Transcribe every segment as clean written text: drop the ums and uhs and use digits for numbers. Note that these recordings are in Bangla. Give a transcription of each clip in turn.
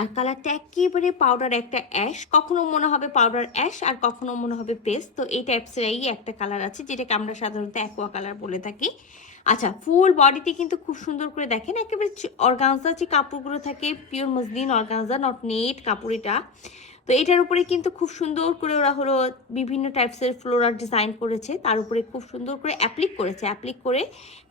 আর কালারটা একেবারে পাউডার একটা অ্যাশ, কখনো মনে হবে পাউডার অ্যাশ আর কখনো মনে হবে পেস্ট। তো এই টাইপসেরই একটা কালার আছে যেটাকে আমরা সাধারণত অ্যাকোয়া কালার বলে থাকি। আচ্ছা, ফুল বডিতে কিন্তু খুব সুন্দর করে দেখেন একেবারে অর্গানজা যে কাপড়গুলো থাকে, pure muslin organza, not net কাপড় এটা। তো এটার উপরে কিন্তু খুব সুন্দর করে ওরা হলো বিভিন্ন টাইপসের ফ্লোরাল ডিজাইন করেছে, তার উপরে খুব সুন্দর করে অ্যাপ্লিক করেছে, অ্যাপ্লিক করে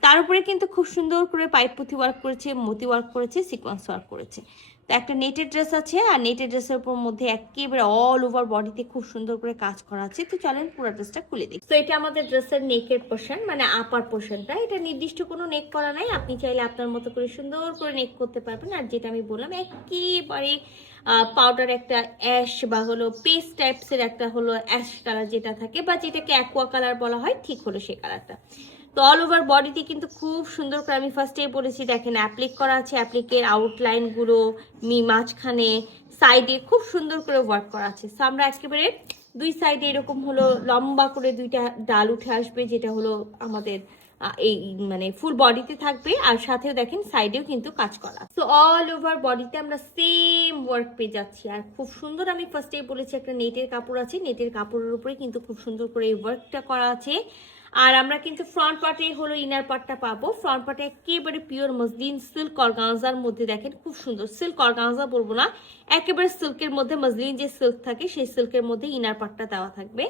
তার উপরে কিন্তু খুব সুন্দর করে পাইপ পুঁথি ওয়ার্ক করেছে, মতি ওয়ার্ক করেছে, সিকোয়েন্স ওয়ার্ক করেছে। তো একটা নেটের ড্রেস আছে, আর নেটের ড্রেসের উপর মধ্যে একেবারে অল ওভার বডিতে খুব সুন্দর করে কাজ করা আছে। তো চলেন পুরো ড্রেসটা খুলে দিই। তো এটা আমাদের ড্রেসের নেকের পোর্শন, মানে আপার পোর্শনটা। এটা নির্দিষ্ট কোনো নেক করা নাই, আপনি চাইলে আপনার মতো করে সুন্দর করে নেক করতে পারবেন। আর যেটা আমি বললাম একেবারে পাউডার একটা অ্যাশ বা হলো পেস্ট টাইপসের একটা হলো অ্যাশ কালার যেটা থাকে, বা যেটাকে অ্যাকোয়া কালার বলা হয়, ঠিক হলো সেই কালারটা। তো অল ওভার বডিতে কিন্তু খুব সুন্দর করে, আমি ফার্স্টেই বলেছি দেখেন অ্যাপ্লিক করা আছে, অ্যাপ্লিকের আউটলাইনগুলো মাঝখানে সাইডে খুব সুন্দর করে ওয়ার্ক করা আছে। সো আমরা একেবারে দুই সাইডে এরকম হলো লম্বা করে দুইটা ডাল উঠে আসবে, যেটা হলো আমাদের এই মানে ফুল বডিতে থাকবে, আর সাথেও দেখেন সাইডেও কিন্তু কাজ করা। তো অল ওভার বডিতে আমরা সেম ওয়ার্ক পেয়ে যাচ্ছি। আর খুব সুন্দর, আমি ফার্স্টেই বলেছি একটা নেটের কাপড় আছে, নেটের কাপড়ের উপরে কিন্তু খুব সুন্দর করে এই ওয়ার্কটা করা আছে। আর আমরা কিন্তু ফ্রন্ট পার্টে হলো ইনার পার্টটা পাবো। ফ্রন্ট পার্টে একেবারে পিওর মসলিন সিল্ক অর্গানজার মধ্যে দেখেন খুব সুন্দর, সিল্ক অর্গানজা বলবো না, একেবারে সিল্কের মধ্যে মসলিন যে সিল্ক থাকে সেই সিল্কের মধ্যে ইনার পার্টটা দেওয়া থাকবে।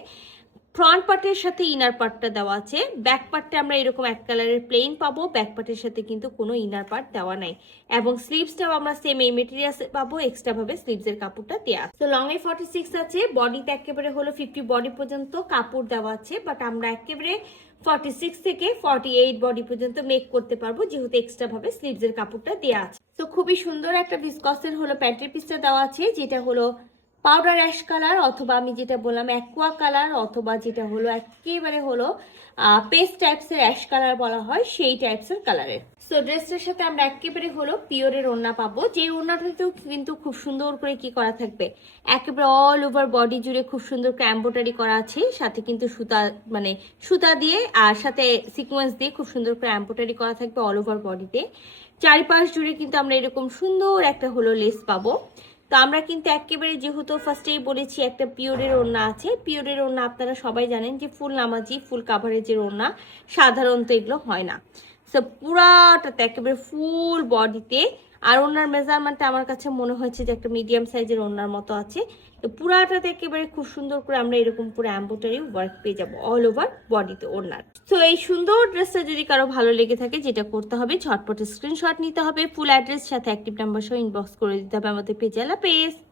ফ্রন্ট পার্টের সাথে ইনার পার্টটা দেওয়া আছে। ব্যাক পার্টটা আমরা এরকম এক কালারের প্লেন পাবো, ব্যাক পার্টের সাথে কিন্তু কোনো ইনার পার্ট দেওয়া নাই। এবং স্লিভসটাও আমরা সেম এই মেটেরিয়ালস পাবো, এক্সট্রা ভাবে স্লিভসের কাপড়টা দেওয়া আছে। তো লং এ 46 আছে, বডিতে একেবারে হলো 50 বডি পর্যন্ত কাপড় দেওয়া আছে, বাট আমরা একেবারে 46 থেকে 48 বডি পর্যন্ত মেক করতে পারবো, যেহেতু এক্সট্রা ভাবে স্লিভসের কাপড়টা দেওয়া আছে। তো খুবই সুন্দর একটা ভিসকসের হলো প্যান্টের পিসটা দেওয়া আছে, যেটা হলো পাউডার অ্যাশ কালার, অথবা আমি যেটা বললাম অ্যাকোয়া কালার, অথবা যেটা হলো একেবারে হলো পেস্ট টাইপসের অ্যাশ কালার বলা হয়, সেই টাইপসের কালারের। সো ড্রেসটার সাথে আমরা একেবারে হলো পিওরের ওড়না পাবো, যে ওড়নাটাতেও কিন্তু খুব সুন্দর করে কি করা থাকবে, একেবারে অল ওভার বডি জুড়ে খুব সুন্দর করে এমব্রয়ডারি করা আছে, সাথে কিন্তু সুতা মানে সুতা দিয়ে আর সাথে সিকোয়েন্স দিয়ে খুব সুন্দর করে এমব্রয়ডারি করা থাকবে অল ওভার বডিতে। চারিপাশ জুড়ে কিন্তু আমরা এরকম সুন্দর একটা হলো লেস পাবো। তো আমরা কিন্তু একেবারে যেহেতু ফার্স্টেই বলেছি একটা পিওরের ওড়না আছে, পিওরের ওড়না আপনারা সবাই জানেন যে ফুল নামাজি ফুল কাভারেজের ওড়না সাধারণত এগুলো হয় না। সো পুরাটাতে একেবারে ফুল বডিতে, আর ওড়নার মেজারমেন্টটা আমার কাছে মনে হয়েছে যে একটা মিডিয়াম সাইজের ওড়নার মতো আছে। তো পুরাটাতে একেবারে খুব সুন্দর করে আমরা এরকম পুরো এমব্রয়ডারি ওয়ার্ক পেয়ে যাবো অল ওভার বডিতে ওড়নার। তো এই সুন্দর ড্রেসটা যদি কারো ভালো লেগে থাকে, যেটা করতে হবে ঝটপট স্ক্রিনশট নিতে হবে, ফুল অ্যাড্রেস সাথে অ্যাক্টিভ নাম্বার সহ ইনবক্স করে দিতে হবে আমাদের পেজে। আল্লাহ হাফেজ।